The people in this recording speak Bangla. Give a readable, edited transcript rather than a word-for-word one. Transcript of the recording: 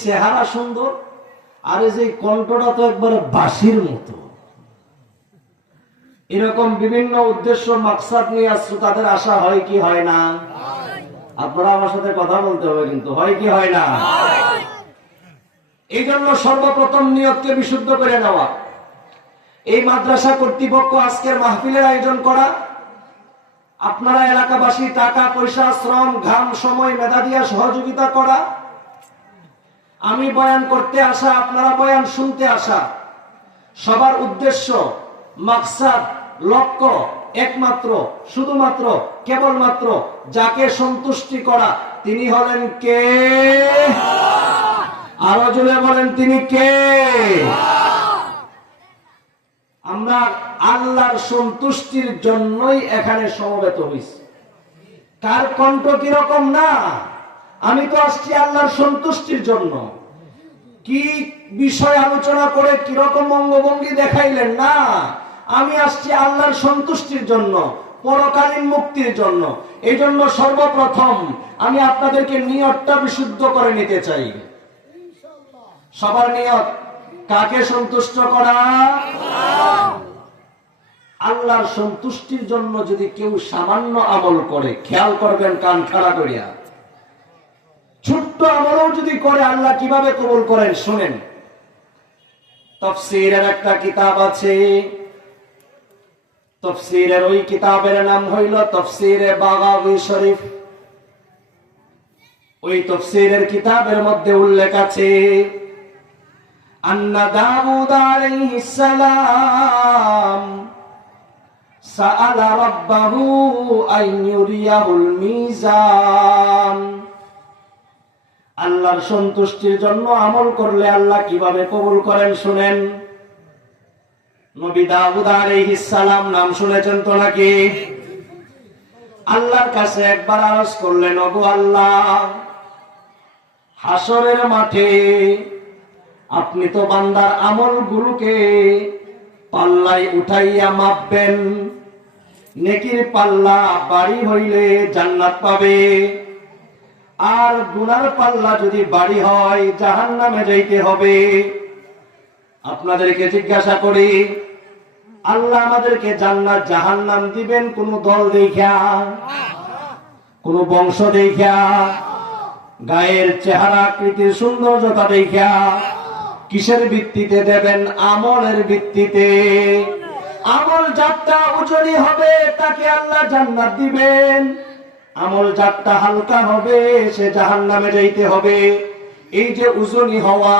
চেহারা সুন্দর, আর এই যে কণ্ঠটা তো একবারে বাঁশির মতো। এরকম বিভিন্ন উদ্দেশ্য মাকসাদ নিয়ে আসছো, তাদের আশা হয় কি হয় না? আপনারা আমার সাথে কথা বলতে হবে, কিন্তু হয় কি হয় না? এই জন্য সর্বপ্রথম নিয়তকে বিশুদ্ধ করে নেওয়া। এই মাদ্রাসা কর্তৃপক্ষ আজকের মাহফিলের আয়োজন করা, আপনারা এলাকাবাসী টাকা পয়সা শ্রম ঘাম সময় মেধা দিয়া সহযোগিতা করা, আমি বয়ান করতে আসা আপনারা বয়ান শুনতে আসা, সবার উদ্দেশ্য মাকসাদ লক্ষ্য একমাত্র শুধুমাত্র কেবলমাত্র যাকে সন্তুষ্টি করা, তিনি হলেন কে? আরো জোরে বলেন, তিনি কে? আমরা আল্লাহর সন্তুষ্টির জন্যই এখানে সমবেত হইছি। কার কণ্ঠ কিরকম না, আমি তো আসছি আল্লাহর সন্তুষ্টির জন্য। কি বিষয় আলোচনা করে কিরকম অঙ্গভঙ্গি দেখাইলেন না, আমি আসছি আল্লাহর সন্তুষ্টির জন্য, পরকালীন মুক্তির জন্য। এই জন্য সর্বপ্রথম আমি আপনাদেরকে নিয়তটা বিশুদ্ধ করে নিতে চাই। সবার নিয়ত কাকে সন্তুষ্ট করা? আল্লাহর সন্তুষ্টির জন্য যদি কেউ সামান্য আমল করে, খেয়াল করবেন কান খাড়া করিয়া, ছোট্ট আমলও যদি করে আল্লাহ কিভাবে কবুল করেন শুনেন। তাফসীরের একটা কিতাব আছে, তাফসীরের ওই কিতাবের নাম হইল তাফসীরে বাগাবী শরীফ। ওই তাফসীরের কিতাবের মধ্যে উল্লেখ আছে আন্না দাউদ আলাইহিস সালাম সাআলা রাব্বাহু আন ইউরিয়াহুল মিজান। আল্লাহর সন্তুষ্টির জন্য আমল করলে আল্লাহ কিভাবে কবুল করেন শুনেন। নবী দাউদ আলাইহিস সালাম নাম শুনেছেন তো নাকি? আল্লাহর কাছে একবার আরজ করলেন, ওগো আল্লাহ, হাসরের মাঠে আপনি তো বান্দার আমলগুলোকে পাল্লায় উঠাইয়া মাপবেন। নেকির পাল্লা বাড়ি হইলে জান্নাত পাবে, আর গুনার পাল্লা যদি বাড়ি হয় জাহান্নামে যাইতে হবে। আপনাদেরকে জিজ্ঞাসা করি, আল্লাহ আমাদেরকে জান্নাত জাহান্নাম দিবেন কোন দল দেখিয়া, কোন বংশ দেখিয়া, গায়ের চেহারা আকৃতির সৌন্দর্যতা দেখিয়া? কিসের ভিত্তিতে দেবেন? আমলের ভিত্তিতে। আমল যাত্রা ওজনই হবে তাকে আল্লাহ জান্নাত দিবেন, আমল যাত্রা হালকা হবে সে জাহান্নামে যাইতে হবে। এই যে ওজনই হওয়া,